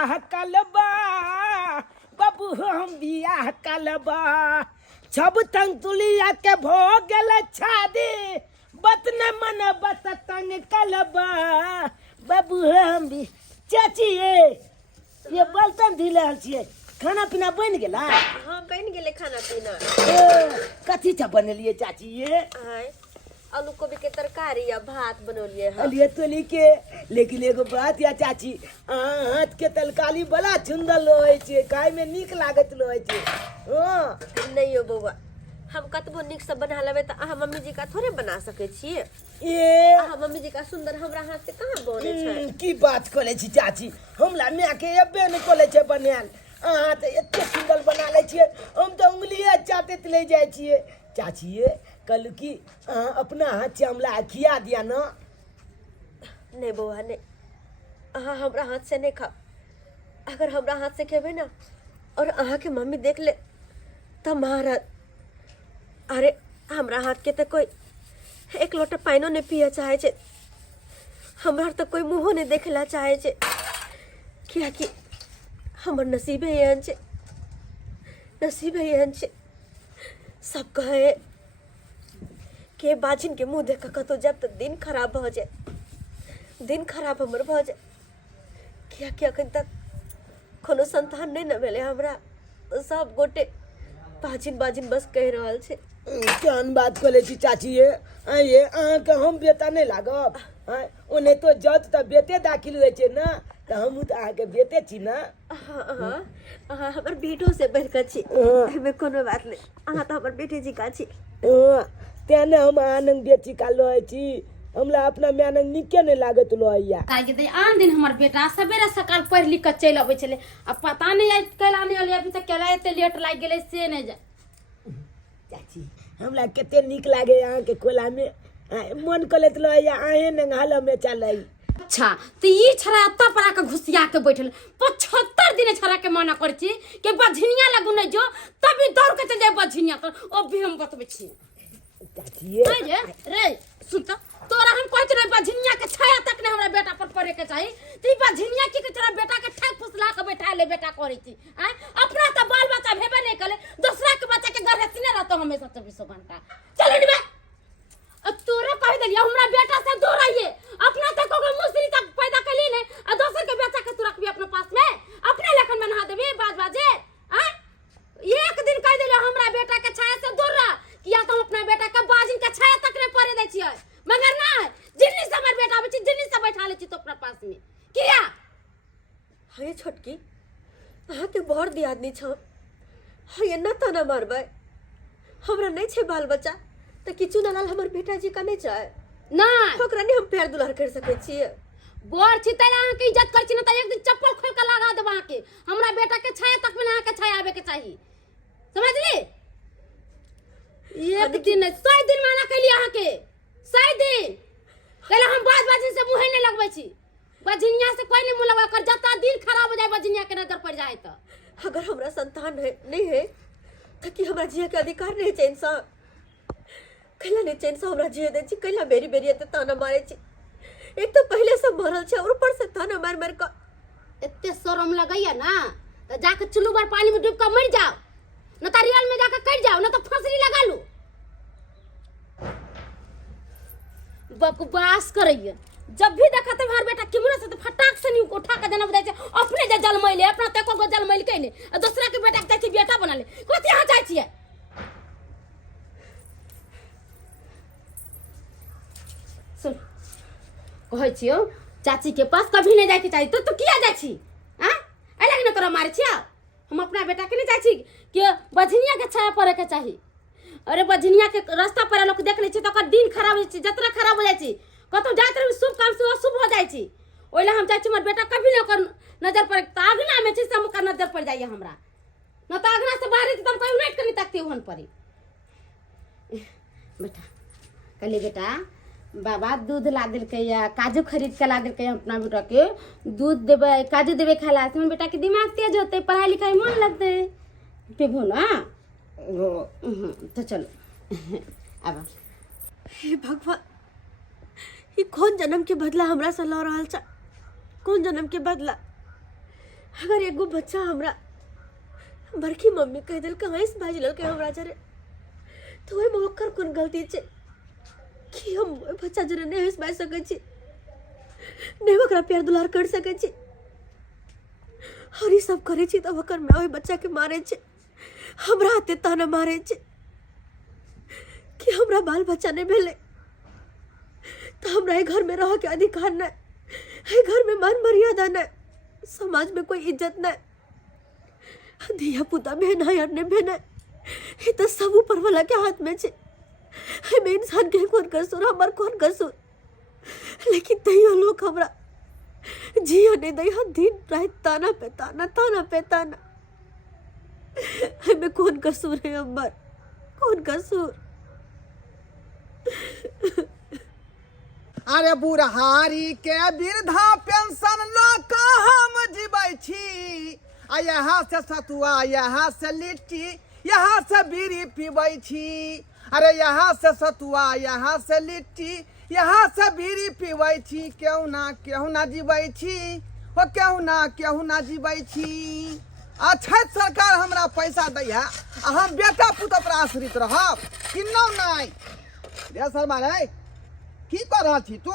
बियाह कलबा बाबू हम बियाह कलबा छब तंग तुलिया के भोग गेल छादी बत न मन बत तंग कलबा बाबू हम भी चाची ये बर्तन ढीले छिए खाना पीना बन गेला हाँ बन गेले खाना पीना कथी चा बनलिए चाची ये आय आलू कोबी के तरकारी या भात बनौलिए हैं अलिए तोली के लेकिन एगो बात या चाची हाथ के तलकाली बड़ा सुंदर लोए छे खाए में नीक लागत लोए छे हां नहीं हो बउआ हम कतबो नीक से बना लेबे त अहाँ मम्मी जी का थोड़े बना सके छिए ए अहाँ मम्मी जी का सुंदर हमरा हाथ से कहां बने छै की बात करे छी चाची हमरा में के एबे न कोले छे बनाल अहाँ त एते सुंदर बना ले छिए हम त उंगलिए चाटत ले जाय छिए चाची कल की अपना हाथ से हमला खिया दिया ना नहीं बउआ नहीं अहाँ हमरा हाथ से नहीं खा अगर हमरा हाथ से खेबे ना और अहाँ के मम्मी देख ले त महाराज अरे हमरा हाथ के त कोई एक लोटा पाइनो नहीं पिया चाहे छे हमरा त कोई मुंहो नहीं देखला चाहे छे किया कि हमर नसीबे एहन छे नसीबे एहन छे सब कहे के बाजिन के मुंह देख कतो जब तक दिन खराब भ जाए दिन खराब हमर भ जाए किया कि अखन तक कोनो संतान नहीं न भेले हमरा सब गोटे बाजिन बाजिन बस कह रहल छे केहन बात करे छी चाची ये के हम बेटा नहीं लागब ओने तो जत त बेटे दाखिल होय छे ना त हम त आके बेटे छी ना हां हमर बेटो से बढ़ के छी एमे कोनो बात नहीं अहाँ त हमर बेटे जी का छी तेने हम आनंद बेची का लोय छी हमरा अपना मेनंग निके नहीं लागत लोया काहे के आन दिन हमर बेटा सवेरे सकाल पढ़ लिख के चल आबै छले अब पता नहीं आज कैला नहीं होले अभी तक कैला एते लेट लाग गेले से नहीं जा चाची हमरा केते निक लागे यहाँ के कोला में मन कलेत लोया आहे न हाल में चलै अच्छा तो ई छरा अत्ता परा के घुसिया के बैठल 75 दिन छरा के मना कर छी के बझनिया लगु नहीं जो तभी दौड़ के चल जाए बझनिया तो अब भी हम बतबै छी चाची रे सुन त तोरा हम कहत नहीं बझनिया के छाया तक ने हमरा बेटा पर पड़े के चाहिए ती बझनिया की के तोरा बेटा के ठाक फुसला के बैठा ले बेटा करै छी अपना त बाल बच्चा भेबे नहीं करे दूसरा के बच्चा के घर हसीने रहतो हमेशा 24 घंटा चलो नि बे अब तोरा कह देलिए हमरा बेटा से दूर आइए अपना तक को मुसरी तक पैदा कली ने आ दोसर के बेटा के तू रखबी अपने पास में अपने लेखन बना देबे बाज बाजे एक दिन कह देलिए हमरा बेटा के छाया से दूर रह किया तो अपना बेटा के बाजिन के छाया तक नहीं पड़े दै छियै मगर ना जिन्नी से हमर बेटा बची जिन्नी से बैठा ले छी तो अपना पास में किया हे छोटकी अहाँ के बड़ दी आदमी छ हे एना तना मारबै हमरा नहीं छे बाल बच्चा त किछु न लाल हमर बेटा जी का नहीं चाहे ना ओकरा नहीं हम पैर दुलार कर सके छिए बोर छी त अहाँ के इज्जत कर छी न त एक दिन चप्पल खोल के लगा देब अहाँ के हमरा बेटा के छाया तक में अहाँ के छाया आवे के चाहिए समझली एक दिन 100 दिन मना कैली अहाँ के 100 दिन कहले हम बाज बाजिन से मुंह नहीं लगबै छी बझनिया से कोई नहीं मुंह लगवा कर जाता दिन खराब हो जाए बझनिया के नजर पड़ जाए तो अगर हमरा संतान है नहीं है त कि हमरा जिया के अधिकार नहीं चैन सा कैला नहीं चैन सा हमरा जिया दे छी कैला बेरी बेरी एते ताना मारे छी एक तो पहले से मरल छे और ऊपर से ताना मार मार के इतने शर्म लगैया ना तो जाके चुल्लू बार पानी में डूब कर मर जाओ न तो रियल में जाकर कट जाओ न तो फांसी लगा लो बकवास करैया जब भी देखा तो हर बेटा किमरा से तो फटाक से नहीं उठा के जन्म दे छे अपने जे जलमैले अपना तको गो जलमैल के ने आ दूसरा के बेटा के चाची बेटा बना ले कथि यहां जाय छिए सुन कहै छियो चाची के पास कभी नहीं जाय के चाहिए तो किया जाय छी हां एला न तोरा मारे छिया हम अपना बेटा के नहीं जाय छी कि बझनिया के छाया पड़े के चाहिए अरे बझनिया के रास्ता पर लोग देख ले छी तो दिन खराब हो छी जतरा खराब हो जाय छी कतो जात रही शुभ काम से अशुभ हो जाय छी ओइला हम चाहे छी हमर बेटा कभी न ओकर नजर पर तागना में छी सब का नजर पड़ जाइए हमरा न तो आगना से बाहर एकदम कोई नहीं करी तकते होन पड़ी बेटा कहले बेटा बाबा दूध ला दिल के या काजू खरीद के ला दिल के अपना बेटा के दूध देबे काजू देबे खाला से बेटा के दिमाग तेज होते पढ़ाई लिखाई मन लगते पेबो ना तो चलो अब हे भगवान ये कौन जन्म के बदला हमरा से लौ रहल छ कौन जन्म के बदला अगर एगो बच्चा हमरा बड़की मम्मी कह दिल कहाँ इस भाई लल के हमरा जरे तो ओहि में ओकर कोन गलती छे कि हम ओहि बच्चा जरे नहीं हंस बाज सकै छी नहीं ओकरा प्यार दुलार कर सकै छी और ई सब करे छी तब ओकर माँ ओहि बच्चा के मारे छे हमरा हाथे ताना मारे छे कि हमरा बाल बच्चा नहीं भेले तो हमरा ए घर में रह के अधिकार नहीं, ए घर में मान मर्यादा नहीं, समाज में कोई इज्जत नहीं, धिया पुता बहन है और नहीं बहन है ये तो सब ऊपर वाला के हाथ में छे। हमें इंसान के कौन कसूर हमार कौन कसूर, लेकिन तैयो लोग हमरा जियो नहीं दैया दिन रात ताना पे ताना ताना पे ताना। हमें कौन कसूर है हमार कौन कसूर। अरे बुढ़हारी के वृद्धा पेंशन ल का हम जीबै छी आ यहाँ से सतुआ यहाँ से लिट्टी यहाँ से बीड़ी पीबै छी। अरे यहाँ से सतुआ यहाँ से लिट्टी यहाँ से बीड़ी पीबै छी केहू ना जीबै छी हो केहू ना जीबै छी। अच्छा सरकार हमरा पैसा दैया आ हम बेटा पुत पर आश्रित रहब कि नहीं रे शर्मा रे की कर रहा छी तू?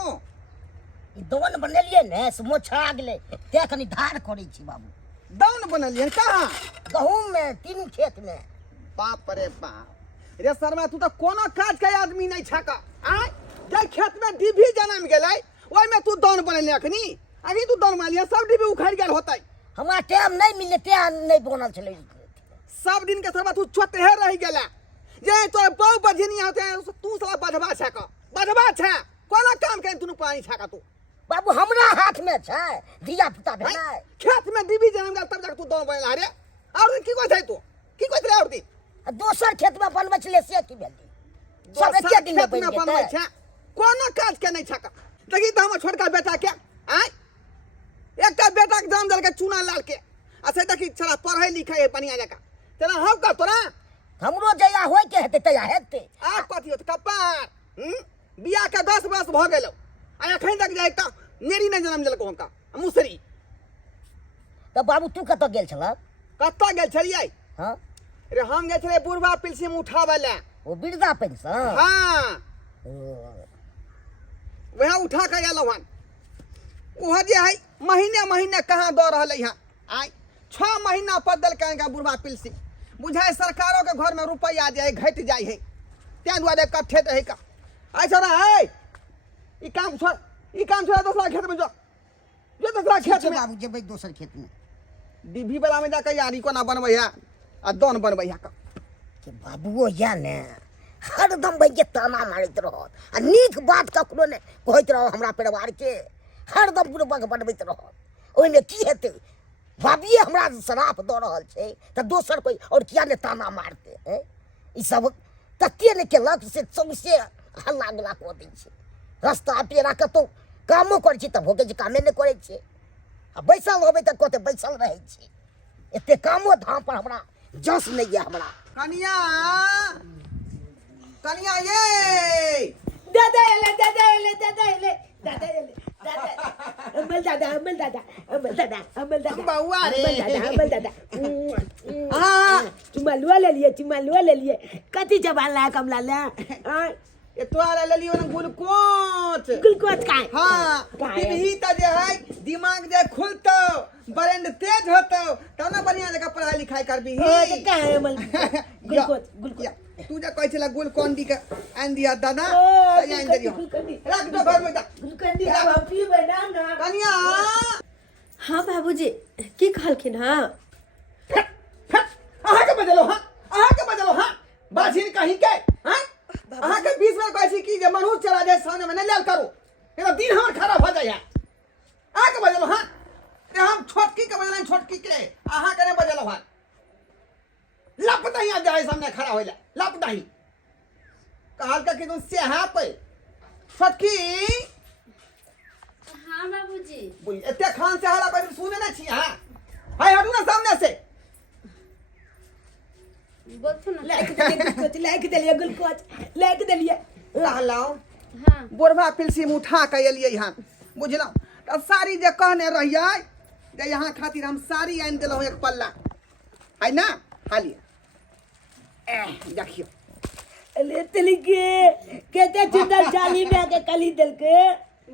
दोन बनेलिए ने से मोछा गेले ते कनी धार करै छी बाबू। दान बनलिए कहाँ? गहूम में तीनू खेत में। बाप रे बाप रे शर्मा तू तो कोनो काज के आदमी नहीं छका। आय जे खेत में डिभी जन्म गेलै ओइ में तू दान बनले अभी तू दान बनलिए सब डिभी उखड़ गेल होतै। हमरा टाइम नहीं मिलले ते नहीं बनल छले। सब दिन के शर्मा तू छोटे रह गेला जे तोर बहु बजनी होते तू साला बधवा छका बधवा छे कोनो काम के तू पानी छका तू। बाबू हमरा हाथ में छै धिया पुता भेलै खेत में डिभी जन्म गेल तब जाके तू दान बनला रे। और की कहै छै तू की कहै रे? और दिन दोसर खेत में बनबै छले से की भेलै सब एके दिन में बन बनबै छै कोनो काज के नहीं छका। देखी त हमर छोटका बेटा के आय एकटा बेटा के जन्म देलकै चूना लाल के आ से देखी छला पढ़ै लिखै है बढ़िया जका तेरा हौ का तोरा हमरो जया होय के हेतै तया हेतै। आ कथी होत कपार बियाह के 10 वर्ष भ गेलौ आ एखन तक जाय त नेरी नहीं जन्म देलको हुनका मुसरी। त बाबू तू कत गेल छल? कत्ता गेल छलियै? हां रे हम गेल छलियै बुढ़वा पिलसी में उठाबै ले। ओ वृद्धा पेंशन? हां वह उठा के आलो हन ओह जे है महीने कहाँ दो रहले है। आय 6 महीना पर देलकै का बुढ़वा पिलसी बुझाय सरकारों के घर में रुपया जाए घट जाए है त्या दुआरे कट्ठे है का। आय छोरा है ई काम छोड़ दूसरा खेत में जो दूसरा खेत में बाबू जेबै दोसर खेत में डिभी वाला में जाके यारी कोना बनबै है आ दान बनबै है का। के बाबूओ या ने हरदम भैया ताना मारैत रहत आ नीक बात ककरो ने कहैत रहो हमरा परिवार के हरदम बुढ़बक बनबैत रहत ओइमे की हेतै? बाबिये हमरा शराप दऽ रहल छै त दोसर कोई और किया ने ताना मारते हैं? ई सब तते ने केलक से सबसे हल्ला गुला कऽ दै छै। रास्ता पेरा कतौ कामो करै छी त भोगे जे कामे नहि करै छै आ बैसल होबै त कते बैसल रहै छै। एते कामो धाम पर हमरा जस नहीं है हमरा। कनिया ये दादा अमल दादा बउआ रे अमल दादा चुमालुआ ले लिए कथी जबान ला कमला ला ये तोरा ले लियो ना गुलकोच का हां टीवी त जे है दिमाग जे खुलतो ब्रेन तेज होतो तब ना बढ़िया जगह पढ़ाई लिखाई करबी तो का है अमल गुलकोच तू जे कहै छला गुलकोंडी के आन दिया दादा आन दियो रख दो घर में जा गुलकोंडी अब पीबे ना कनिया। हाँ बाबूजी की कहलखिन? हाँ अहाँ के बजलो हां बाजिन कहीं के हां अहाँ के 20 बार कहै छी कि जे मनहूस चला जाए सामने में नहीं लेल करू एगो दिन हमर खराब हो जाय। अहाँ के बजलो हां रे हम छोटकी के बजलो छोटकी के अहाँ के नहीं बजलो हां लपदाही आ जाए सामने खड़ा होइला लपदाही कहल का कि तू से हां पे छोटकी। हाँ बाबूजी बोल एते खान से हाला पर सुने ना छी। हां हाय हटू ना सामने से बोलथु ना। लाइक देलिए कहलाओ हाँ बुढ़वा पिलसी में उठा के एलिए हन बुझलौ त सारी जे कहने रहियै जे यहाँ खातिर हम साड़ी आनि देलहुँ एक पल्ला है ना हालिए देखियो ले तली के सुंदर साड़ी में के कली दिल के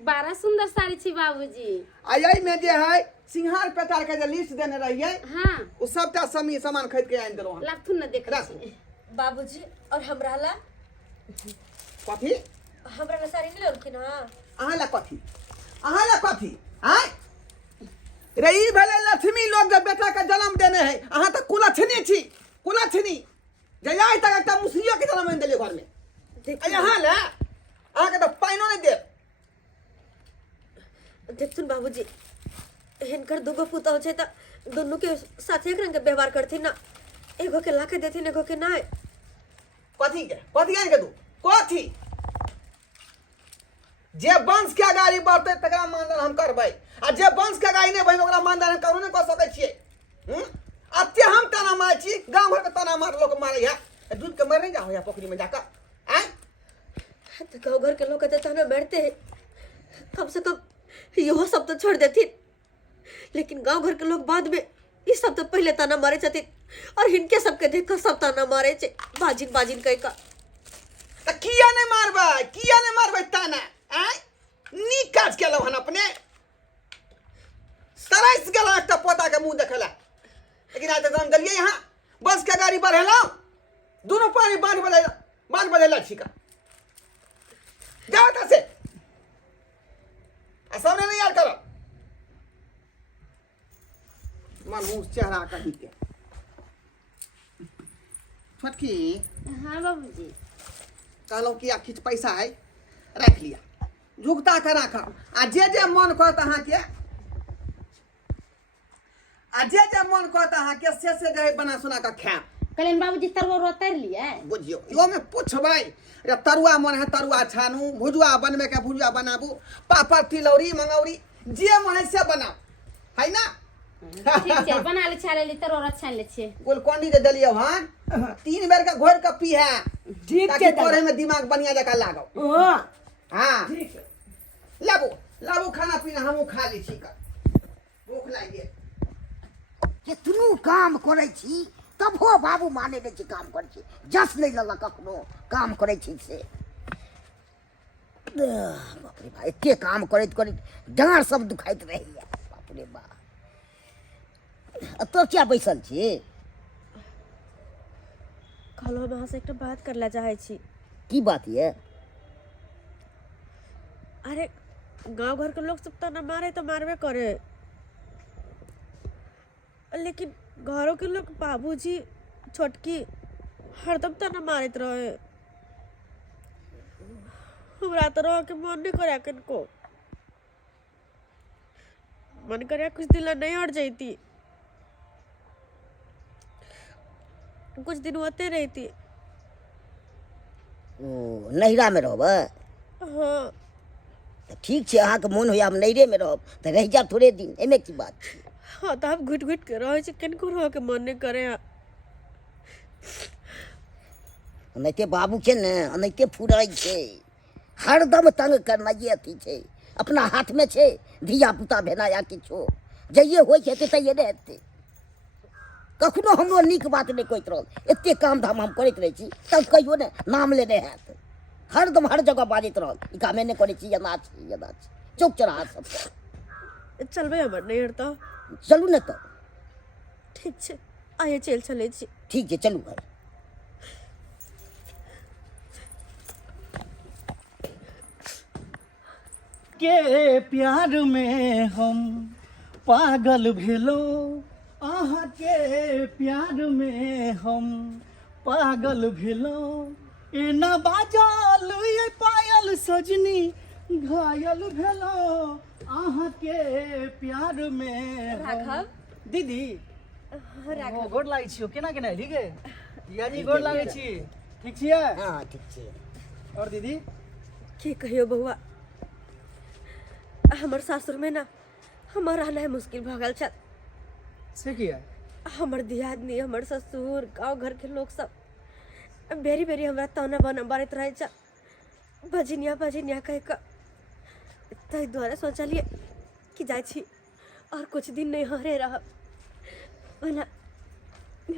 बड़ा सुंदर साड़ी छी बाबूजी। आई में जे है सिंहार पेटार के जे लिस्ट देने रहिए हाँ वो सबटा सामान खरीद के आनि देलहुँ लाथुन न देख रख। छी। बाबूजी और हमरा ला कथी हमरा ला साड़ी नहीं लौकी ना। अहाँ ला कथी आय रे ई भेलै लक्ष्मी लोग जब बेटा के जन्म देने है अहाँ तऽ कुलछनी छी कुलछनी जयाई तक एकटा मुसलियो के जन्म देलियै घर में देखिए यहाँ ला अहाँ के तऽ पाइनो नहि देब देखथुन बाबूजी हिनकर दुगो पुतौ छै त दोनों के साथ एक रंग के व्यवहार करथिन ना। एगो के लाके देथिन एगो के ना। कथी आनि के दू कथी जे वंश के अगाड़ी बढ़तै तकरा मानदान हम करबै आ जे वंश के अगाड़ी नहि बढ़ै ओकरा मानदान करू नहि कऽ सकै छियै। अत्ते हम ताना मारै छी गाँव घर के ताना मार लोग मारै है दूध के मर नहीं जाओ या पोखरी में जाकर आय तो गाँव घर के लोग कहते ताना बैठते हैं कम से कम यो सब तो छोड़ देथिन। लेकिन गांव घर के लोग बाद में ये सब तो पहले ताना मारे छथिन और हिनके सबके देख कर सब ताना मारे छे बाजिन बाजिन कह का। त किया नहीं मारबै ताना आय नीक काज केलहुँ हन अपने तरस गेलहुँ एकटा पोता के मुंह देखला लेकिन आज तक हम गेलियै यहाँ बस के गाड़ी बढ़ेलहुँ दोनों पानी बांध बदला छिका जाओ से आ सामने नहीं यार करो मनहूस चेहरा कहीं के छोटकी हाँ बाबूजी। कहलहुँ कि किछ पैसा है रख लिया झुकता के रखा आ जे मन करत अहाँके से जे है बना सुना के खायब। कल्याण बाबूजी तरुआ रोतर लिए बुझियो यो में पूछबै रे तरुआ मन है तरुआ छानू भुजुआ बनबे के भुजुआ बनाबू पापड़ तिलौरी मंगौरी जे मन है से बनाओ है ना। ठीक छै बना ले छाले ली तरुआ छान ले छियै गुलकोंडी दे देलियो हन 3 बेर के घोर के पी है ठीक ताकि छै तोरे में दिमाग बढ़िया जका लागो। ओ हाँ ठीक है लाबू खाना पीना हमहूँ खा ली छी भूख लागिए केतनो काम करे छी तबो बाबू माने नहीं छी काम करे छी जस नहीं लला कखनो काम करे छी से बाप रे भाई एते काम करैत डाँड़ सब दुखाइत रहैया बाप रे बा। तो क्या बैसल छी कहलो हम अहाँ से एक बात करला चाहे छी। की बात ये अरे गांव घर के लोग सब ताना मारे तो मारबे करे लेकिन घरों के लोग बाबूजी छोटकी हरदम ताना मारत रहे। हमरा तो रह के मन नहीं करे किनको मन करे कुछ दिन ला नहीं हट जाती कुछ दिन होते रहती। ओ नैहरा में रहब हाँ तो ठीक है अहाँ के मन होया हम नैहरे में रहब तो रह जाब थोड़े दिन एमे की बात छै। हाँ तो हम घुट घुट के रहे छी किनको रह के मन नहीं करे। ओनाहिते बाबू के ने ओनाहिते फुराई छै हरदम तंग करनाइए अथी छै अपना हाथ में छै धिया पुता भेना या किछो जइए होइ छै तइए नहि हेतै। कखनो हमरो नीक बात नहीं कहैत रहल एते काम धाम हम करैत रहै छी तब कहियो ने नाम लेने हैत हरदम हर जगह बाजैत रहल ई कामे नहीं करै छी एना छी चौक चौराहा सब पर। चलबे हमर नहीं हटता चलू ने तो ठीक छै आइए चल चले छी। ठीक है चलू भाई। के प्यार में हम पागल भेलो अहाँ के प्यार में हम पागल भेलो एना बाजल ये पायल सजनी घायल भेलो अहाँ के प्यार में हम। राघव दीदी राघव गोड़ लागै छियो केना केना ठीक है याजी गोड़ लागै छी ठीक छियै हाँ ठीक छै। और दीदी की कहियो बउआ हमर सासुर में ना हमर रहना मुश्किल भ गेल छल। से की है हमर दियादनी हमर ससुर गाँव घर के लोग सब बेरी बेरी हमरा ताना बाना मारैत रहे छल बजिनिया बजिनिया कह के ताहि दुआरे सोचलिए कि जाइ छी और कुछ दिन नहीं हरे रह भला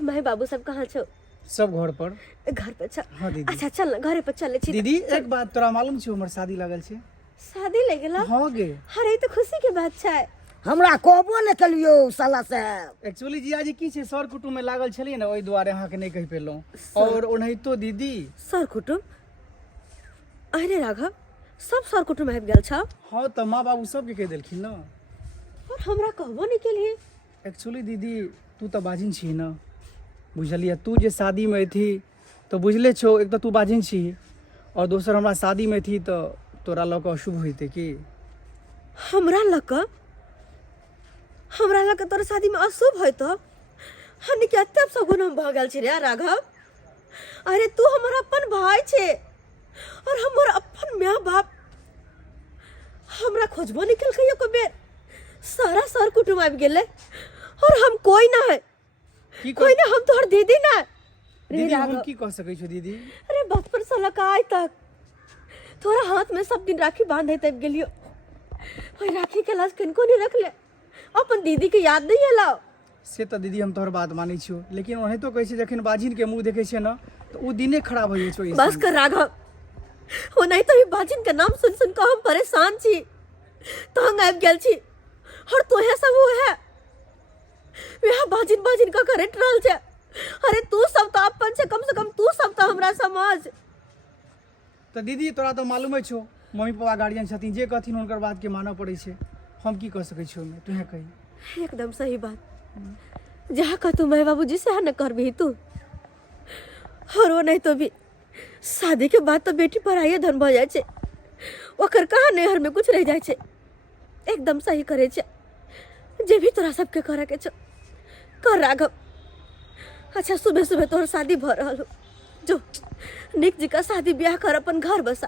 माई बाबू सब कहाँ छो? सब घर पर। घर पे चल। हाँ दीदी। अच्छा चल ना घरे पे चले छी। दीदी एक बात तोरा मालूम छे हमर शादी लागल छे? शादी लग गेला? हाँ गे। अरे तो खुशी के बात छै। हमरा कहबो न कलियो साला साहब। एक्चुअली जियाजी की छे सर कुटुम में लागल छलिए ना, ओई दुआरे अहाँ के नहीं कह पेलौं। और ओनाहितो दीदी सर कुटुम? अरे राघव सब सर कुटुम आबि गेल छ? हाँ तो माँ बाबू सबके कह देलखिन ना। और हमरा कहबो नहीं केलिए। एक्चुअली दीदी तू तो बाजिन छी ना, बुझलिए? तू जे शादी में थी तो बुझले छो, एक तो तू बाजिन छी और दोसर हमरा शादी में थी तो तोरा लग अशुभ होते की? हमरा लग तोर शादी में अशुभ होय तो हनी के अत्ते सगुन हम भ गेल छी रे राघव। अरे तू हमर अपन भाई छे और हमर अपन माँ बाप हमरा खोजबो निकल के को बेर सारा सर कुटुम आबि गेले और हम कोई ना है। कोई ना, हम तोहर दीदी ना। दीदी हम की कह सकै छो दीदी? अरे बचपन से लका आज तक तोरा हाथ में सब दिन राखी बांधे तब गेलियो। ओई राखी के लाज किनको नहीं रख ले, अपन दीदी के याद नहीं अलाओ। से तो दीदी हम तोहर बात मानै छियो, लेकिन ओने तो कहै छै जखन बाजिन के मुंह देखे छै ना तो उ दिने खराब हो जाइ छै। बस कर राघव, हो नहीं तो बाजिन के नाम सुन सुन के हम परेशान छी, तंग आबि गेल छी। और तोहे सब वो है वह बाजिन का करे ट्रल छे। अरे तू सब तो अपन से कम तू सब तो हमरा समझ। तो दीदी तोरा तो मालूम छो मम्मी पापा गार्जियन छथिन, जे कहथिन हुनकर बात के मानऽ पड़ै छै। हम की कह सकै छियो? तुहे कही। एकदम सही बात। जहाँ का तू माई बाबू जी से न कर भी तू, और वो नहीं तो भी शादी के बाद तो बेटी पढ़ाई धन भ जाए छे, ओकर कहाँ नहर में कुछ रह जाए छे। एकदम सही करे छे, जे भी तोरा सबके करे के छो कर राघव। अच्छा सुबह सुबह तोहर शादी भ रहल हो, जो निक जी का शादी ब्याह कर अपन घर बसा।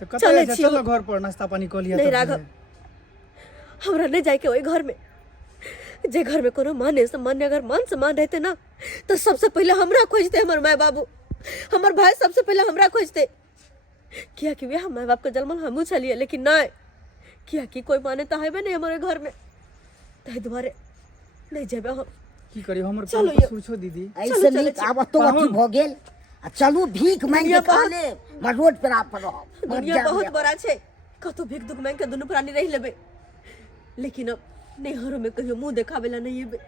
तो चले चलो घर पर नाश्ता पानी कर लिया। नहीं राघव, हमरा नहीं जाए के ओई घर में। जे घर में कोनो मान सम्मान अगर मान सम्मान रहते ना तो सबसे पहले हमरा खोजते हमर माय बाबू, हमर भाई सबसे पहले हमरा खोजते। किया कि वे हम माय बाप के जन्मल हमू छलिए, लेकिन नहीं किया कि कोई माने तो है नहीं हमारे घर में, तै द्वारे नहीं जेबे हम। की करी हमर चलो काम कसूर छो दीदी। ऐसे नीक आब तो अथी भ गेल। आ चलू भीख मांग के खा ले, मैं रोड पर आप रहो। दुनिया बहुत बड़ा छे, कतो भीख दुख मांग के दुनु प्राणी रह लेबे, लेकिन अब नैहरों में कहियो मुंह देखावेला नहीं है।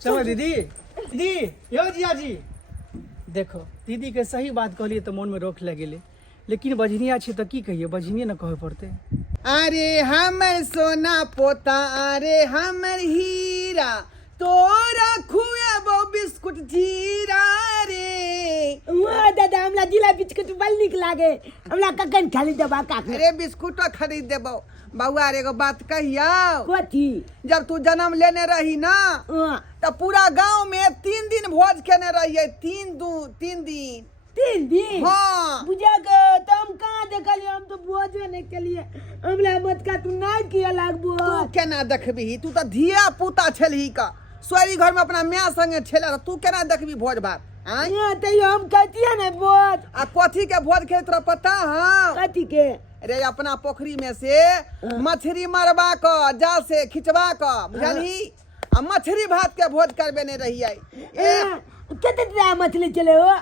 चलो दीदी। दीदी यो जिया जी देखो, दीदी के सही बात कहलिए तो मन में रोक लगे ले, लेकिन बजनिया छे तो की कहिए, बजनिए न कहे पड़ते। अरे हमर सोना पोता, अरे हमर हीरा, तोरा खुएबो बिस्कुट जीरा रे। वाह दादा, हमरा जिला बिस्कुट बड़ नीक लागे, हमरा कखन खाली दबा का। अरे बिस्कुट खरीद देबो। बउआ रे एगो बात कहियो। कथी? जब तू जन्म लेने रही ना तो पूरा गांव में 3 दिन भोज केने रहिए। 3 दिन। हाँ बुझा गए तो हम कहाँ देखलिए, हम तो भोजवे नहीं केलिए। हमरा मत का तू नहीं किया लागबो। तू केना देखबी? तू तो धिया पुता छलही का, सोरी घर में अपना माँ संगे छेला, तू केना देखबी भोज भात? तैयो हम कहतिए ना भोज। आ कथी के भोज खेल तोरा पता है? कथी के? अरे अपना पोखरी में से मछली मरवा क जाल से खिंचवा क, बुझलही? आ मछली भात के भोज करबे नहीं रहिए। कितना मछली चले हो?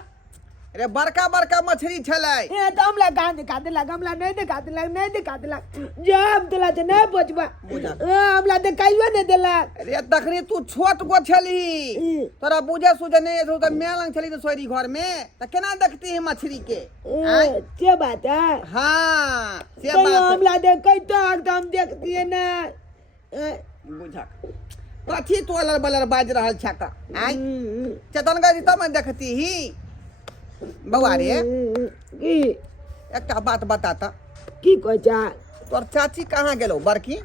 अरे बड़का बड़का मछली छलै। तो हमला कहाँ दिखा देलक, हमला नहीं दिखा देलक। जब देला तो नहीं बचबा, हमला दिखाइयो नहीं देलक। अरे तखनी तू छोट गो छलही, तोरा बुझे सुझे नहीं तो मैं लंग छली तो सोरी घर में, तो केना देखती है मछली के? क्या बात है? हाँ से तो बात हमला देखै तो हम देखती है ना। बुझा कथी तो अलर बलर बाज रहल छका। आई चेतन गई तब मैं देखती ही। बउआ रे एक बात बताता। की कोचा? तोर चाची कहाँ गेलो बड़की?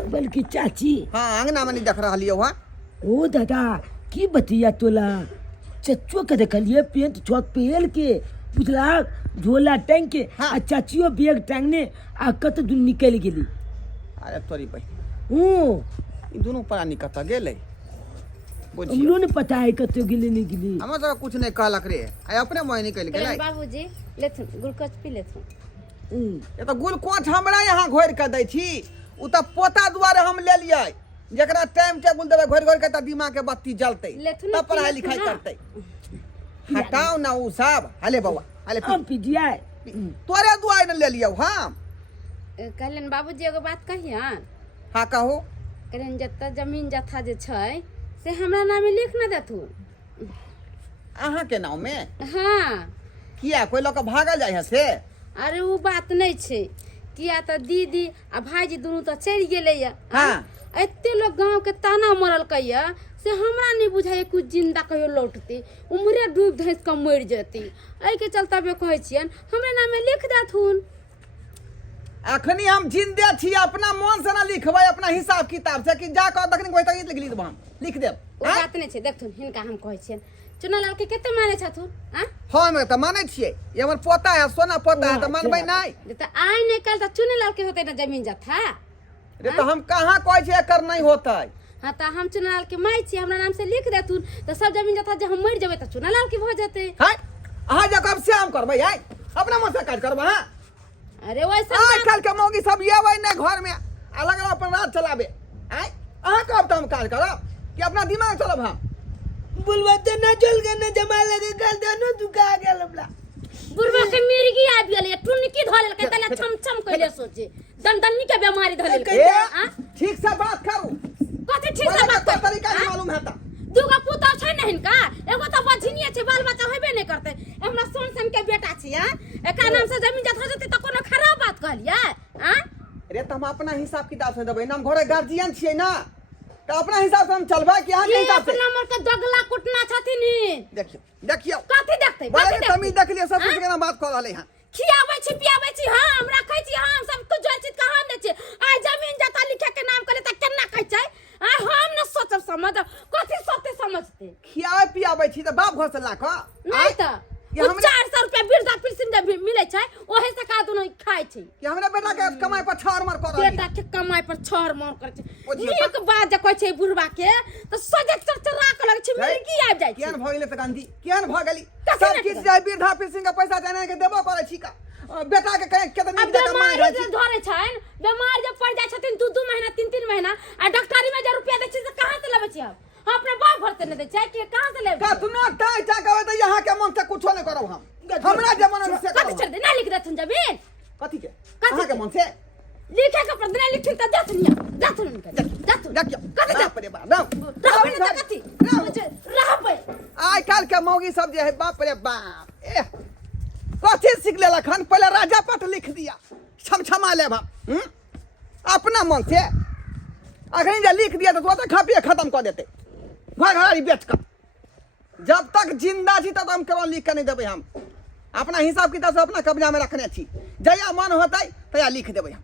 बल्कि चाची हाँ अंगना में नहीं देख रही वहाँ। ओ दादा की बतिया तोला, चच्चो के देखलिए पेंट छत पेल के, बुझला झोला टांग के। हाँ। आ चाचियो बैग टांगने आ कत दूर निकल गेली। अरे तोरी भाई हूँ दोनों प्राणी कत गेले हमरो ने पता है कत गेली नहीं गेली। हम तो कुछ नहीं कहलक रे, आई अपने मोह निकल गेलै। बाबूजी लेथुन ग्लूकोज पी लेथुन। ये तो गुलकोच हमरा यहाँ घोर के दै छी, उ तो पोता दुआरे हम ले लिये। जकरा टाइम टेबुल देवे घोर घोर के त दिमाग के बत्ती जलते लेथुन तब पढ़ाई लेथुन, लिखाई हाँ। करते। हटाओ ना उ सब। हले बउआ हले हम पीजिए तोरे दुआई न ले लियो हम। कहलन बाबूजी एगो बात कहियन, हाँ कहो। कहलन जत्ता जमीन जत्था जे छै से हमरा नामे लिख न देथुन। अहाँ के नाम में हाँ किया कोई लोग भागल जाय है से? अरे वो बात नहीं छै, किया तो दीदी आ भाईजी दुनू तो चढ़ गेले या। हाँ। एते लोग गांव के ताना मरल कैया से हमरा नहीं बुझाए कुछ जिंदा कहियो लौटते, उम्रे डूब धंस के मर जेती। एहि के चलते बे कहै छियन हमरे नामे लिख देथुन। अखनी हम जिंदे छी, अपना मन से ना लिखबै, अपना हिसाब किताब से कि जा कर तखनी कोई तक लिख देब, हम लिख देब। ओ बात नहीं छै, देखथुन हिनका हम कहै छियन चुनालाल के कते माने छथुन। हां हम त मानै छियै, ये हमर पोता है, सोना पोता है, त मानबै नहीं। त आइ नहीं कल त चुनालाल के होते ना जमीन जत्था। रे तो हम कहाँ कहै छियै एकर नहीं होतै। हाँ तो हम चुनालाल के माई छी, हमरा नाम से लिख देथुन तो सब जमीन जत्था जे हम मर जेबै त चुनालाल के भ जेतै। है अहाँ जब से हम करबै है अपना मन से काज करबै। हां अरे वैसा आज कल के मौगी सब येबै ने घर में अलग अलग अपन राज चलाबे। है अहाँ कब त हम काज करब कि अपना दिमाग चलब हम। बुलवा तो ना चल के ना जमा लगे गल दानो दुका गेल हमरा। बुढ़वा के मिर्गी आ गेल, टुनकी धरल के तले छम छम कइले सोचे दंदनी के बीमारी धरल के। ए हां ठीक से बात करू, कथि ठीक से बात कर तरीका नहीं मालूम है त। दूगो पुतौ छै न हिनका, एगो त बझिनिए छै, बाल बच्चा होबे नहीं करते। हमरा सोन सन के बेटा छी। हां एका नाम से जमीन जत्था जते त कोनो खराब बात कहलिए। हां रे त हम अपना हिसाब किताब से देबै, नाम घरे गार्जियन छियै ना, त अपना हिसाब से हम चलबै कि अहाँ के ये हिसाब से। अपना मोर के दगला कुटना छथिन। देखियो देखियो कथि देखतै बड़े कथि तमीज देखतै? देख लियो, सब कुछ के ना बात कर रहले हैं। खियाबै छी पियाबै छी, हम रखै छी, हम सब कुछ जोर चीज कहाँ दे छी। आइ जमीन जत्ता लिखे के नाम करे त केना कहै छै? आ हम न सोचब समझ कथि सोचते समझते खियाबै पियाबै छी त बाप घर से ला क नहीं त ये वो हमरा- 400 रुपया वृद्धा पेंशन जब मिले छै ओहे से का दुनो खाइ छै। कि हमरा बेटा के कमाई पर छाड़ मार कर रहली। बेटा के कमाई पर छर मोर कर छै। ओ जियो नीक बात जे कहै छै बुढ़वा के त सजे चरचरा के लगे छै, मिर्गी आबि जाइ छै। केहन भ गेलै त गांधी केहन भ गेली? कथी सब नहि किछ भेलै? जाय वृद्धा पेंशन के पैसा जाने के देबो करे छी का? बेटा के कहे केतना अब नीक जका माने बीमारी रहै जे छी। धरे छन, बीमार जब पड़ जाइ छथिन 2-2 महीना 3-3 महीना आ डॉक्टरी में जे रुपया दै छै से कहां से लेबै छी? हम अपने बाप घर से नहीं दै छै कि कहां से लेबै? कतनो टाइ टा कहबै त यहाँ के मन से कुछो नहीं करब हम। हमरा जमाना में से कथि करब छोड़ हम। दे ना लिख देथुन जमीन कथि के कथी अहाँ के के? मन से लिखे के पर नहीं लिखिन त देथुनिया देथुन देथुन देखियो कथि दे बाप रे बाप राम रहबै न त कथि रहबै। आज कल के मौगी सब जे है बाप रे बाप ए कथी सीख लेलक हन? पहले राजा पट लिख दिया छमछमा लेब हम। अपना मन से अखनी जे लिख दिया तो तुरंत खपिए खत्म कर देते घर घरारी बेच कर। जब तक जिंदा छी तब हम केवल लिख के नहीं देबै हम। अपना हिसाब किताब से अपना कब्जा में रखने छी, जया मन होतै तया लिख देबै हम।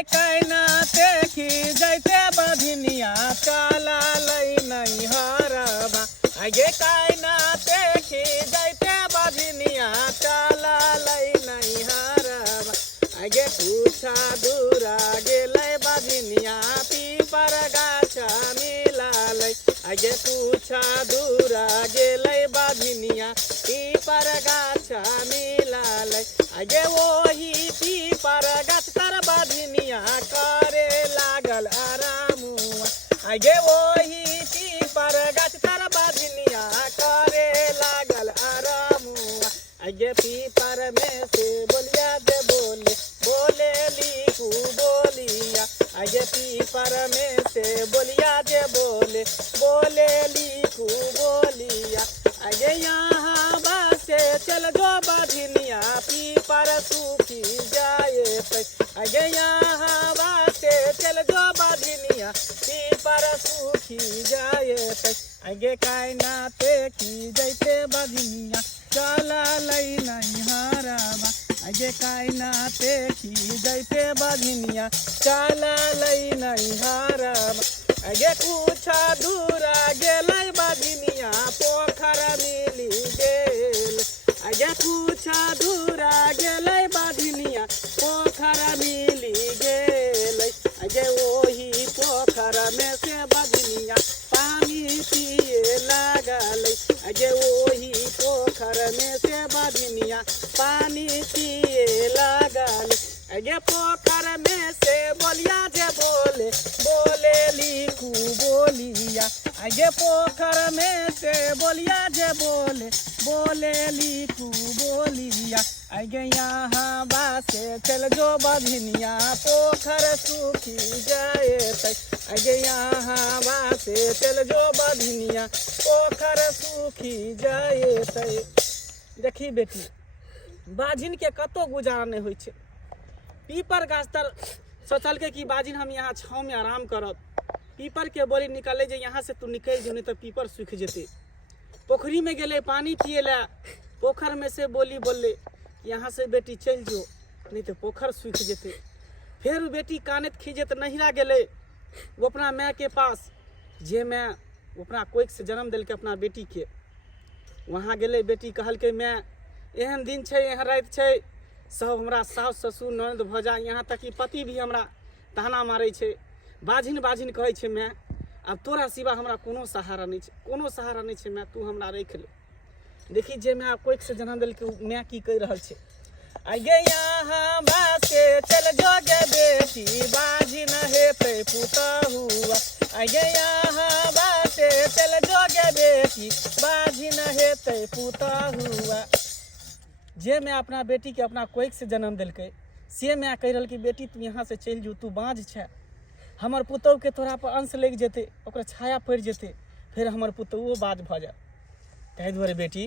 कहना देखी जैते बधिनिया काला लई नहीं हरबा। आगे कहना देखी जैते बधिनिया काला लई नहीं हरबा। आगे पूछा दूरा गेलै बधिनिया पीपर गाछा मिलालै। आगे पूछा दूरा गेलै बधिनिया पीपर गाछा मिलालै। आगे वही पीपर गाछ तर बधिनिया करे लागल आरामुआ। आगे वही पीपर गाछ तर बधिनिया करे लागल आरामुआ। आगे पीपर में से बोलिया दे बोले बोले लिखू बोलिया। आगे पीपर में से बोलिया दे बोले बोले लिखू बोलिया। आगे यहाँ बसे चल गो बधिनिया पीपर सूखी जाए तै। आगे यहाँ बसे चल गो बधिनिया पीपर सूखी जाए तै। आगे कहना देखी जैते बधिनिया काला लई नहीं हरबा। आगे कहना देखी जैते बधिनिया काला लई नहीं हरबा। आगे पूछा दूरा गेलै बधिनिया पोखर मिली गेल। आगे पूछा दूरा गेलै बधिनिया पोखर मिली गेल। आगे वही पोखर में से बधिनिया पानी पिए लागल। आगे वही पोखर में से बधिनिया पानी पिए लागल। आगे पोखर में से बोलिया जे बोले बोले बोलिया आगे पोखर में से बोलिया जे बोले बोले लिखू बोलिया आगे यहाँ बासे चल जो बधिनिया पोखर सूखी जाए आगे यहाँ बासे चल जो बधिनिया पोखर सूखी जाए देखी बेटी बाजिन के कतो गुजारा नहीं होइ छै पीपर गाछ तर सोचलकै कि बाजिन हम यहाँ छाँव में आराम करब पीपर के बोली निकले जे यहाँ से तू निकल जो नहीं तो पीपर सूख जेते पोखरी में गेले पानी पिए ला पोखर में से बोली बोलले यहाँ से बेटी चल जो नहीं तो पोखर सूख जेते फिर बेटी कानत खींचत नहिरा गेले वो अपना माँ के पास जे मैं अपना कोइक से जन्म दिल के अपना बेटी के वहाँ गेले बेटी कहलकै मैं एहन दिन छै एहन रात छै सब हमरा सास ससुर ननद भौजा यहाँ तक कि पति भी हमरा ताना मारै छै बाजिन बाजिन कहै छै मैं अब तोरा सिवा हमरा कोनो सहारा नहीं छै मैं तू हमरा रख ले देखी जे मैं कोइक से जन्म दिल के मैं की कह रहल छै आगे यहाँ बासे चल जोगे बेटी बाजिन हेतै पुतहुआ आगे यहाँ बासे चल जोगे बेटी बाजिन हेतै पुतहुआ जे मैं अपना बेटी के अपना कोइक से जन्म दिलकै से मैं कह रहल कि बेटी तू यहाँ से चल जो तू बाँझ छै हमर पुतहु के तोरा पर अंश लग जेते ओकर छाया पड़ जेते फिर हमर पुतहुओ बाज भ जाए ताहि दुआरे बेटी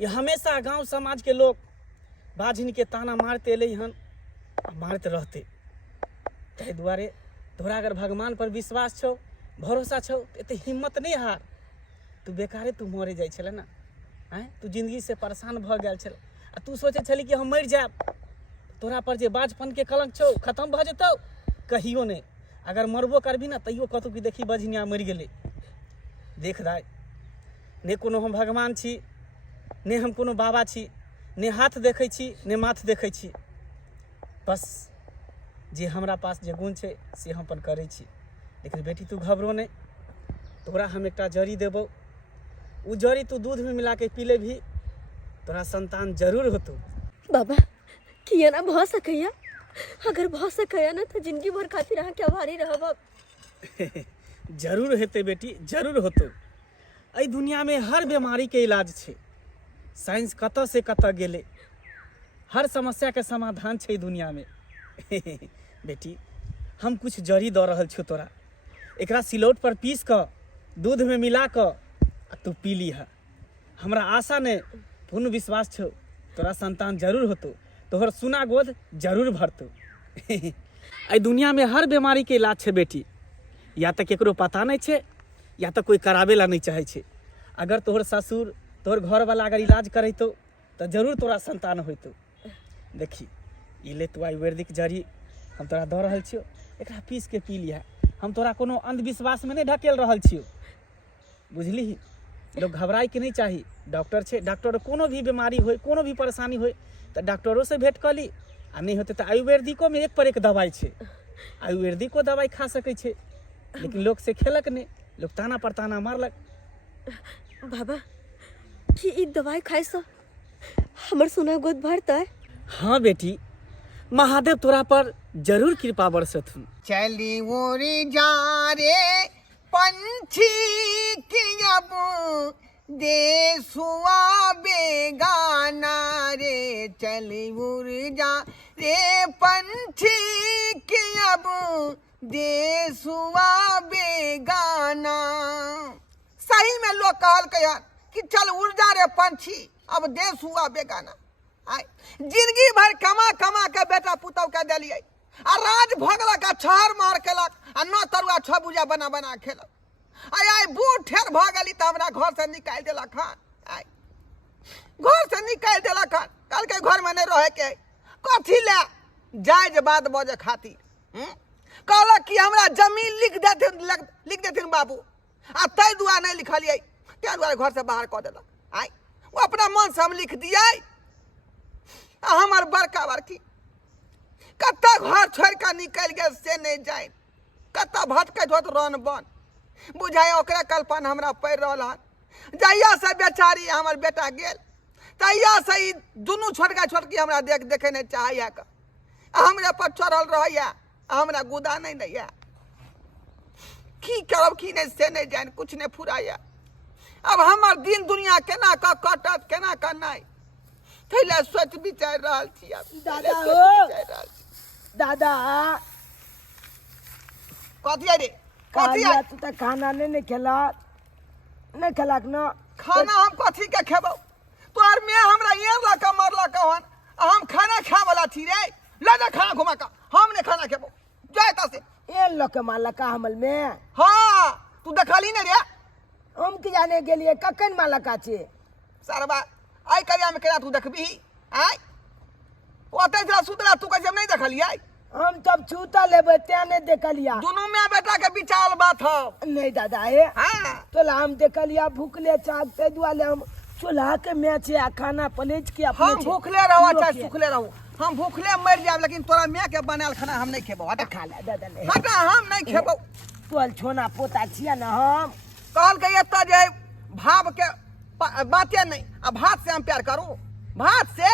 ये हमेशा गांव समाज के लोग बाजिन के ताना मारते अलै हन मारते रहते ताहि दुआरे तोरा अगर भगवान पर विश्वास छौ भरोसा छौ तो एते हिम्मत नहीं हार तू बेकारे तू मरे जाइ छले ना आँ तू जिंदगी से परेशान भ गेल छल आ तू सोचे छली कि हम मर जाब तोरा पर जे बाजपन के कलंक छौ खत्म भ जेतौ कहियो नहीं अगर मरबो करबी ना तैयो कतौ कि देखी बझनिया मर गेलै देख दाय ने कोनो हम भगवान छी ने हम कोनो बाबा छी ने हाथ देखै छी ने माथ देखै छी बस जे हमरा पास जे गुण छै से हम अपन करै छी लेकिन बेटी तू घबरो नहीं तोरा हम एकटा जड़ी देबौ उ जड़ी तू दूध में मिला के पी लेभी तोरा संतान जरूर होतौ बाबा किया ना भऽ सकैया अगर भऽ सकैया ना तो जिंदगी भर खातिर अहाँ के आभारी रहब जरूर हेतै बेटी जरूर होतौ एहि दुनिया में हर बीमारी के इलाज छै साइंस कतऽ से कतऽ गेलै हर समस्या के समाधान छै दुनिया में बेटी हम कुछ जड़ी दऽ रहल छियौ तोरा एकरा सिलौट पर पीस कऽ दूध में मिला कऽ तू पी लीह हमरा आशा ने पूर्ण विश्वास छौ तोरा संतान जरूर होतौ तोहर सुना गोद जरूर भरतौ एहि दुनिया में हर बीमारी के इलाज छै बेटी या तो केकरो पता नहीं छै या तो कोई कराबे ला नहीं चाहे छै अगर तोहर ससुर तोहर घर वाला अगर इलाज करैतौ तो जरूर तोरा संतान होतौ देखी ई ले तू आयुर्वेदिक जड़ी हम तोरा दऽ रहल छियौ एकरा पीस के पी लिहा हम तोरा कोनो अंधविश्वास में नहीं ढकेल रहल छियौ बुझली लोग घबराए के नहीं चाही डॉक्टर छै डॉक्टर कोनो भी बीमारी होय कोनो भी परेशानी होय तो डॉक्टरों से भेंट कर ली आ नहीं होते तो आयुर्वेदिको में एक पर एक दवाई छै आयुर्वेदिको दवाई खा सकै छै लेकिन लोग से खेलक नहीं लोग ताना पर ताना मारलक बाबा कि ई दवाई खाइ से हमर सोना गोद भरतै हाँ बेटी महादेव तोरा पर जरूर कृपा बरसथुन चली उड़ी जा रे पंछी की अब देसुआ बेगाना रे चली उड़ जा रे पंछी की अब देसुआ बेगाना सही में लोग कहल के कि चल उड़ जा रे पंछी अब देसुआ बेगाना आय जिंदगी भर कमा कमा के बेटा पुतौ के दिलियै आ राज भोगलक आ छहर मार केलक आ नौ तरुआ छह बुझा बना बना खेलक आय बूढ़ ठेर भ गेली त हमरा घर से निकाल देलक हन आय घर से निकाल देलक हन कहलकै घर में नहीं रहे के कथी ले जायज बात बजे खातिर कहलक कि हमरा जमीन लिख देथिन बाबू आ तै दुआ नहीं लिखलियै तै दुआरे घर से बाहर कऽ देलक आय वो अपना मन से हम लिख दियै हमार बड़का बड़की कत्ता घर छोड़ कर निकल गए से नहीं जाए कत्ता भटकत होत रन बन बुझाए ओकरा कल्पन हमरा पड़ रहा जहिया से बेचारी हमार बेटा गेल तहिया से ही दुनू छोटका छोटकी हमरा देखे नहीं चाहिए हमरे पर चढ़ल रहिया हमरा गुदा नहीं की करब की नहीं से नहीं जान कुछ नहीं फुराया। अब हमार दिन दुनिया केना का कटत केना का नहीं थैले सोच विचार रहल छी। अब दादा सोच हो। विचार रहल छी। दादा कथी रे कथी कहलिया तू तो खाना नहीं खेलक न खाना हम कथी के खेबौ? तोहर में हमरा ये लका मारला कहन हम खाना खा वाला थी रे। ले जा खाना घुमा का हम ने खाना खेबौ जाय ता से। ए लोग के माला का हमल में हां तू देखली ने रे हम के जाने के लिए ककन माला का छे सरबा आई करिया में करा तू देखबी आई ओते जरा सुतरा तू कहे नहीं देखलियै। हम तब छूता लेबे त्या नहीं देखलिया। दोनों में बेटा के विचार बात हो। नहीं दादा है हां तो हम देखलिया भूखले चाक पे दुआले हम चूल्हा के में छे आ खाना पलेट के अपने हम भूखले रहो चाहे सुखले रहो हम भूखले मर जाब लेकिन तोरा में के बनाल खाना हम नहीं खेबो। हटा खा ले दादा ले हटा हम नहीं खेबो। तोल छोना पोता छिया ना हम कहल के एता जे भाव के बाते नहीं अब भात से हम प्यार करू भात से।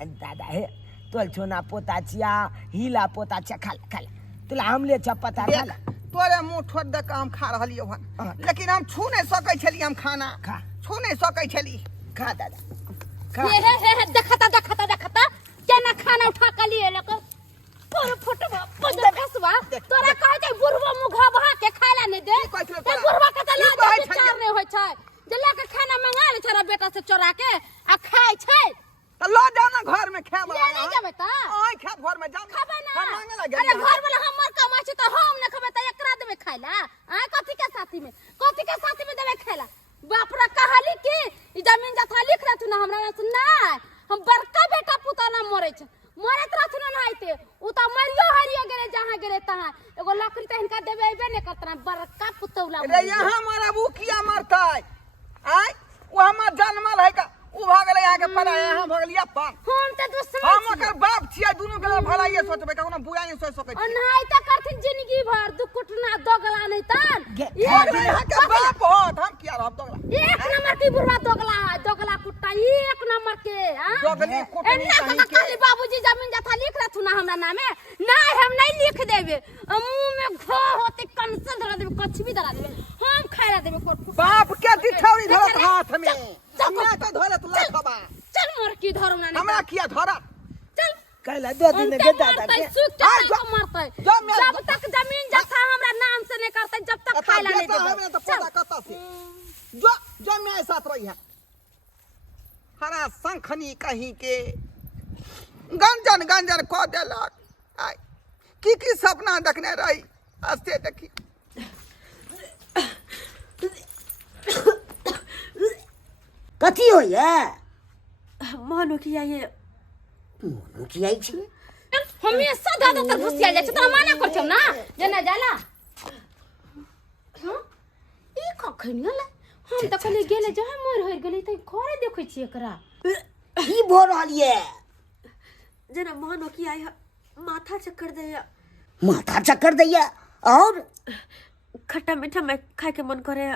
दादा है तोल छोना पोता छिया हिला पोता छिया खा ले तुला हमले चपता खा ले तोरे मुंह ठोट दे के हम खा रहलियो हन लेकिन हम छू नहीं सकै छली हम खाना खा छू नहीं सकै छली। खा दादा खा हे देखता केना खाना उठा के लिए लको पर फुटवा बदल भसवा तोरा कह दे बुढ़वा मुंह भा के खाइला नहीं दे ते बुढ़वा के त लाज विचार नहीं होय छै जल्ला के खाना मंगा ले छोरा बेटा से चोरा के आ खाय छै त लो जाओ ना घर में खाए ले नहीं जेबे त ओय खा घर में जाओ खबे ना हम मांगे लगे अरे घर वाला हमर कमाई छै त हम न खबे त एकरा देबे खाइला आ कथि के साथी में देबे खाइला बाप रे कहली कि ई जमीन जथा लिख रहथु ना हमरा से नहीं हम बड़का बेटा पुता ना मरे छै मरत रहथु ना नाइते उ त मरियो हरियो गेले जहां गेले तहां एगो लकड़ी त हिनका देबे अइबे ने करतना बड़का पुतौला रे यहाँ हमारा वो किया मरतै आय वो हमार जन्मल है का उ भागले यहाँ के पड़ा यहाँ भगलिया पान हम त दुश्मन हम ओकर बाप छियै दुनू के भलाइए सोचबे कोनो बुरा नहीं सोच सकै छी। अनहाई त करथिन जिंदगी भर दुकुटना दोगला नहीं तन अरे यहाँ के बाप होत हम किया रहब दोगला एक नंबर की बुढ़वा दोगला है दोगला कुत्ता एक नंबर के हां दोगली कुटनी एन्ना कहीं कहली बाबूजी जमीन जथा लिख रहथु ना हमरा नामे नहीं हम नहीं लिख देबे मुंह में घो होते कंसल धरा देबे कछ भी धरा देबे हम खाइला देबे कोट बाप के दिठौरी धरत हाथ में हमरा तो धरत लखबा चल मोर की धरम ना हमरा किया धरत चल कहला दे दिन के दादा के मरते जब तक जमीन जथा हमरा नाम से नहीं करते जब तक खाइला नहीं देबे तो पता कत से जो मैं साथ रही है हरा संखनी कहीं के गंजन गंजन को देलक आय की सपना देखने रही अस्ते देखी कथी होइए मानो कि ये मुखिया छी हमेशा दादा तर घुसिया जाय छै त माना कर छौ ना जेना जाला हां ई कखन गेलै हम त कहले गेले जहाँ मर होय गेलै त घरे देखै छी एकरा की भो रहलिए जना मानो कि आय माथा चक्कर दैया माथा चक्कर दैया और खट्टा मीठा में खाए के मन करे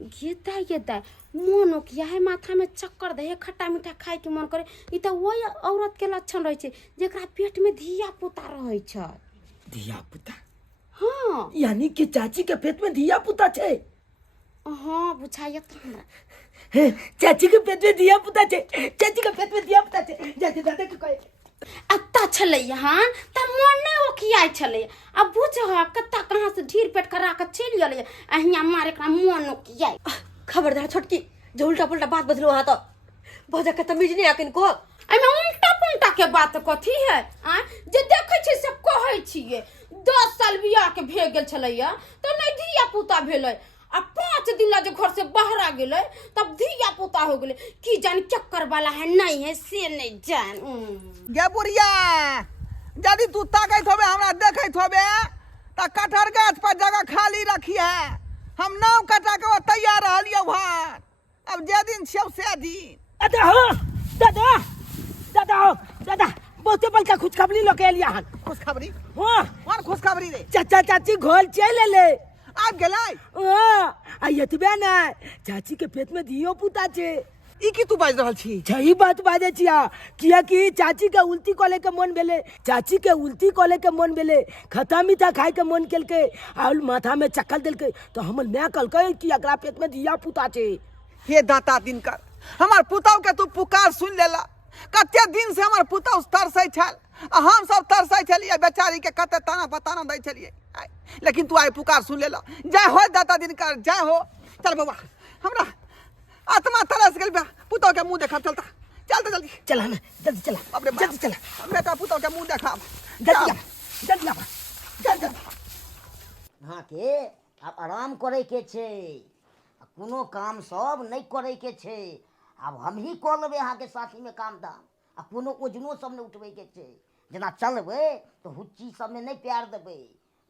गेता मोनो किया है माथा में चक्कर दे खट्टा मीठा खाए के मन करे ई त वही औरत के लक्षण रहे छै जेकरा पेट में धिया पुता रहे छै। धिया पुता हां यानी कि चाची के पेट में धिया पुता छे। हां बुझाइए त हमरा चाची के पेट में धिया पुता छे चाची के पेट में धिया पुता छे जाके दादा के कहे अत्ता छलै यहाँ त मन नहीं ओखियाय छलै अब बुझ कत्ता कहां से ढीर पेट करा के चल गेलै अहिया मारे एकरा मन ओखियाय खबरदार छोटकी जो उल्टा पुल्टा बात बदलो वहां तो भौजा के तमीज नहीं आकिन को एमे उल्टा पुल्टा के बात कथी है आ जे देखै छै से कहै छियै 10 साल बियाह के भे गेल छलैया त नहीं धिया पुता भेलै आ 5 दिन ला जे घर से बाहर आ गेलै तब धिया पुता हो गेलै की जान चक्कर वाला है नहीं है से नहीं जान गे बुढ़िया यदि तू ताकत होबे हमरा देखत होबे त कटहर गाछ पर जगह खाली रखी है हम नाव कटा के तैयार रहलियो भान अब जे दिन छौ से दिन दादा हो दादा दादा हो दादा बहुते बड़का खुशखबरी लोके लिया हन खुशखबरी हां और खुशखबरी रे चाचा चाची घोल चले ले आब गेलै हां आ एतबे ना चाची के पेट में धियो पुता छे ई की तू बाज रहल छी? सही बात बाजे छिया किया कि चाची के उल्टी कले के मन भेले, चाची के उल्टी कले के मन भेले, खट्टा मीठा खाए के मन केलके और माथा में चक्कर देलके तो हमर मैं कहलकै कि एकरा पेट में धिया पुता छे। हे दाता दिनकर, हमार पुतौ के तू पुकार सुन लेला। कते दिन से हमार पुतौ तरसै छल आ हम सब तरसै छलिए, बेचारी के कते ताना पताना दै छलिए, लेकिन तू आइ पुकार सुन लेला। जय हो दाता दिनकर, जय हो। चल बउआ, हमरा आत्मा तरस गेल बा। पुतौ के मुंह देखा, चलता चलता जल्दी चला ना जल्दी चला, बाप रे बाप। जल्दी चला, हमरे का पुतौ के मुंह देखा जल्दी आ, जल्दी आ, जल्दी। हाँ के अब आराम करे के छे, कोनो काम सब नहीं करे के छे। अब हम ही कऽ लेबै अहाँके साथी में काम दाम, आ कोनो ओजनो सब नहीं उठबै के छे। जेना चलबै तो हुच्ची सब में नहीं प्यार देबै,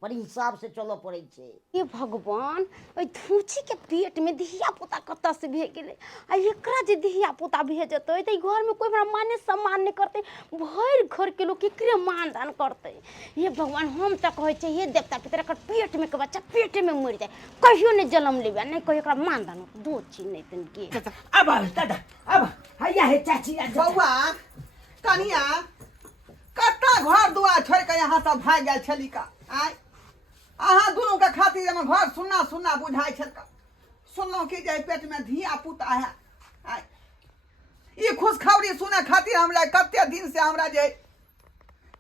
बड़ी हिसाब से चलो पड़े छे। हे भगवान, ओइ धूची के पेट में धिया पुता कत्ता से भे गेले। आ एकरा जे धिया पुता भेजतै त घर में कोई बड़ा माने सम्मान नहीं करते, भर घर के लोग केकरे मान दान करते। हे भगवान, हम त कहै छै हे देवता पितर एकर पेट में के बच्चा पेटे में मर जाए, कहियो नहीं जन्म लेबे, नहीं कहियो एकरा मान दान दो चीज नहीं तन के। अब दादा अब हैया है चाची आ जा। बउआ कनिया कत्ता घर दुआर छोड़ के यहाँ सब भाग गेल छली का? आय अहाँ दुनू के खातिर हमर घर सुन्ना सुन्ना बुझाइ छल का? सुनलहुँ कि जे पेट में धिया पुता है। आय ई खुशखबरी सुने खातिर हमरा कते दिन से हमरा जे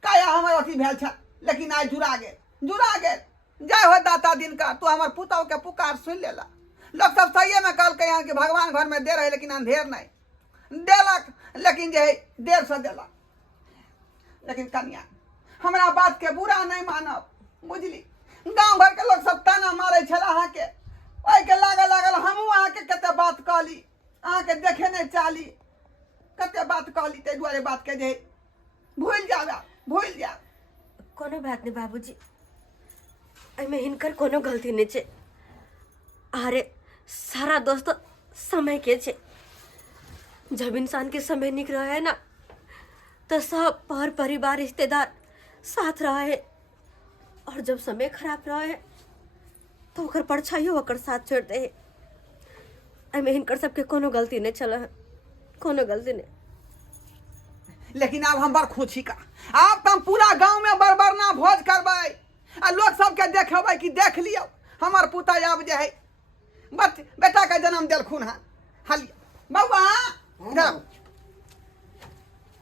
काया हमर अथी भेल छल, लेकिन आइ जुड़ा गेल। जय हो दाता दिनकर, तू हमर पुतौ के पुकार सुन लेला। लोग सब सहिए में कहलकै यहाँ कि भगवान घर में दे रहे, लेकिन अंधेर नहीं देलक, लेकिन जे देर से देलक। लेकिन कन्या हमरा बात के बुरा नहीं मानब, बुझली? गांव घर के लोग सब ताना मारे छल अहाँ के, ओइ के लागल हमहूँ अहाँ के कते बात कहली, अहाँ के देखे नहीं चाहली, कते बात कहली, ते दुआरे बात के जे भूल जा। कोनो बात नहीं बाबूजी, एमे हिनकर कोनो गलती नहीं छे। अरे सारा दोस्त समय के छे। जब इंसान के समय निक रहे ना तो सब पर परिवार रिश्तेदार साथ रहे, और जब समय खराब रहे तो ओकर परछाइयो ओकर साथ छोड़ दे। एमे हिनकर सबके कोनो गलती नहीं चल है, कोनो गलती नहीं। लेकिन अब हम बड़ खुशी का, अब तुम पूरा गांव में बरबरना भोज करबै आ लोग सबके देखेबै कि देख लियो हमर पुता अब जे है बेटा के जन्म देलखुन है। हलिया बउआ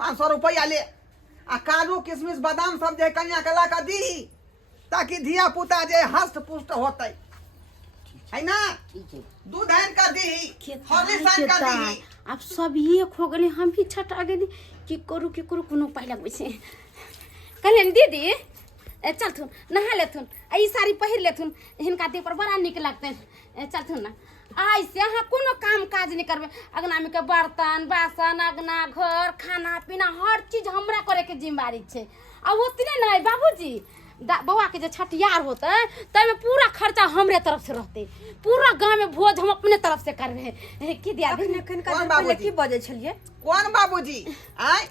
500 रुपया ले आ काजू किशमिश बादाम सब जे कन्या के ला के दी, ताकि धिया पुता जे हष्ट पुष्ट होतै, है ना? ठीक है, दूध आन का दी, हॉर्लिक्स आन का दी। अब सब एक हो गए, हम ही छटा गेली कि करू कोनो पाइ लगबै छै। कहलियन दीदी चलथुन नहा लेथुन, ई साड़ी पहिर लेथुन, हिनका देह पर बड़ा नीक लगतनि, चलथुन ना। ऐसे अहाँ कोनो काम काज नहीं करबे, अगना में के बर्तन बासन, अगना घर खाना पीना हर चीज हमरा करे के जिम्मेवारी छे। अब होती नहीं बाबूजी, बउआ के जे छठियार होते तब पूरा खर्चा हमरे तरफ से रहते, पूरा गांव में भोज हम अपने तरफ से करबे। की दिया की बजे छलिए? कौन बाबूजी? आय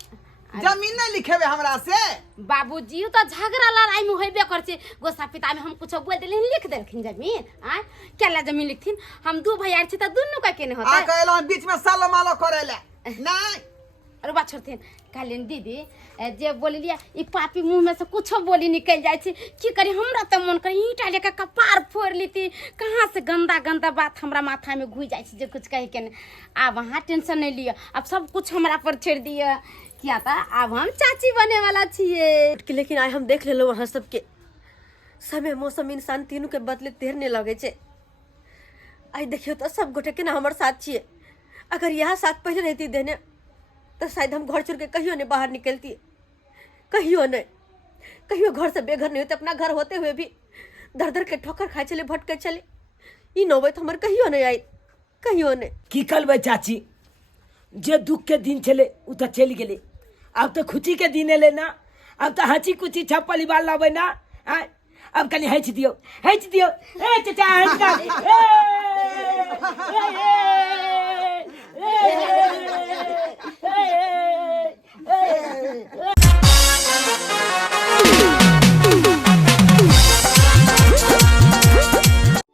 जमीन नहीं लिखेबे हमरा से? बाबूजी तो झगड़ा लड़ाई में होबे कर छे, गोसा पिता में हम कुछ बोल देलिन लिख देलखिन जमीन। आय केला जमीन लिखथिन, हम दू भैया छी त दुन्नु का केने होता। आ कहलो बीच में सालो मालो करेले नहीं। अरे बात छोड़थिन। कहलिन दीदी जे बोलिलिया ई पापी मुंह में से कुछ बोली निकल जाय छे, की करी? हमरा त मन कर ईटा लेके कपार फोड़ लीती, कहां से गंदा गंदा बात हमरा माथा में घुस जाय छे जे कुछ कहे के नहीं। अब वहां टेंशन नहीं लिया, अब सब कुछ हमरा पर छोड़ दिया, किया था अब हम चाची बने वाला छिए। लेकिन आइ हम देख लेलो वहाँ सबके समय मौसम इंसान तीनों के बदले देर नहीं लगे छे। आई देखियो तो सब गोटे के ना हमारे साथ छिए। अगर यहाँ साथ पहले रहती देने तो शायद हम घर छोड़ के कहियो नहीं बाहर निकलती, कहियो नहीं, कहियो घर से बेघर नहीं होते, अपना घर होते हुए भी दर दर के ठोकर खाए चले, भटके चले। ई नौबत हमर कहियो नहीं आई, कहियो नहीं। की करबै चाची, जे दुख के दिन चले उ तो चल गेले, अब तो खुशी के दिन एले ना, अब तो हंसी कुची छप परिवार लावे ना। अब कनी हंस दियो ए चाचा हंस का